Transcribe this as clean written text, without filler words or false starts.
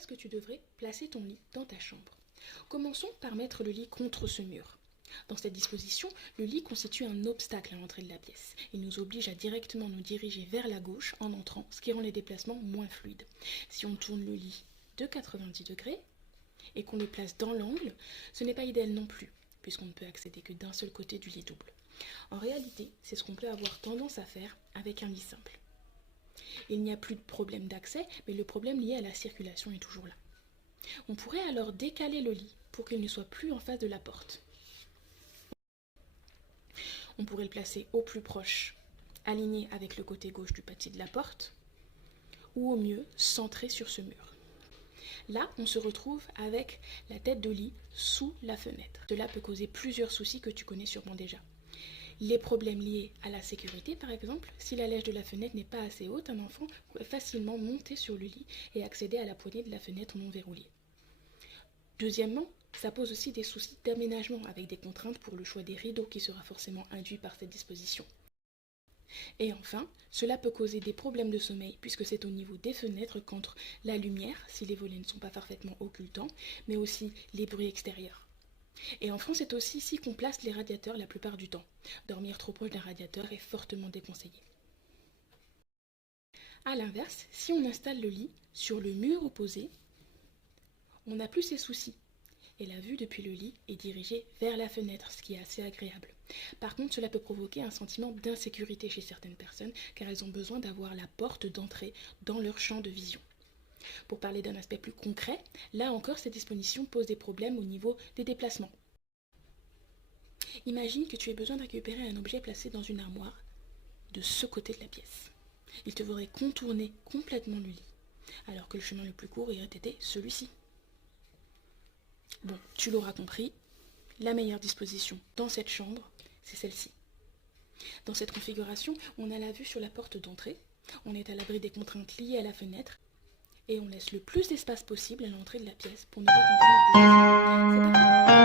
est-ce que tu devrais placer ton lit dans ta chambre? Commençons par mettre le lit contre ce mur. Dans cette disposition, le lit constitue un obstacle à l'entrée de la pièce. Il nous oblige à directement nous diriger vers la gauche en entrant, ce qui rend les déplacements moins fluides. Si on tourne le lit de 90 degrés et qu'on le place dans l'angle, ce n'est pas idéal non plus, puisqu'on ne peut accéder que d'un seul côté du lit double. En réalité, c'est ce qu'on peut avoir tendance à faire avec un lit simple. Il n'y a plus de problème d'accès, mais le problème lié à la circulation est toujours là. On pourrait alors décaler le lit pour qu'il ne soit plus en face de la porte. On pourrait le placer au plus proche, aligné avec le côté gauche du pâtis de la porte, ou au mieux centré sur ce mur. Là, on se retrouve avec la tête de lit sous la fenêtre. Cela peut causer plusieurs soucis que tu connais sûrement déjà. Les problèmes liés à la sécurité, par exemple, si la lèche de la fenêtre n'est pas assez haute, un enfant pourrait facilement monter sur le lit et accéder à la poignée de la fenêtre non verrouillée. Deuxièmement, ça pose aussi des soucis d'aménagement avec des contraintes pour le choix des rideaux qui sera forcément induit par cette disposition. Et enfin, cela peut causer des problèmes de sommeil puisque c'est au niveau des fenêtres qu'entre la lumière, si les volets ne sont pas parfaitement occultants, mais aussi les bruits extérieurs. Et enfin, c'est aussi ici qu'on place les radiateurs la plupart du temps. Dormir trop proche d'un radiateur est fortement déconseillé. A l'inverse, si on installe le lit sur le mur opposé, on n'a plus ces soucis. Et la vue depuis le lit est dirigée vers la fenêtre, ce qui est assez agréable. Par contre, cela peut provoquer un sentiment d'insécurité chez certaines personnes, car elles ont besoin d'avoir la porte d'entrée dans leur champ de vision. Pour parler d'un aspect plus concret, là encore, cette disposition pose des problèmes au niveau des déplacements. Imagine que tu aies besoin de récupérer un objet placé dans une armoire de ce côté de la pièce. Il te faudrait contourner complètement le lit, alors que le chemin le plus court aurait été celui-ci. Bon, tu l'auras compris, la meilleure disposition dans cette chambre, c'est celle-ci. Dans cette configuration, on a la vue sur la porte d'entrée, on est à l'abri des contraintes liées à la fenêtre, et on laisse le plus d'espace possible à l'entrée de la pièce pour ne pas contraindre.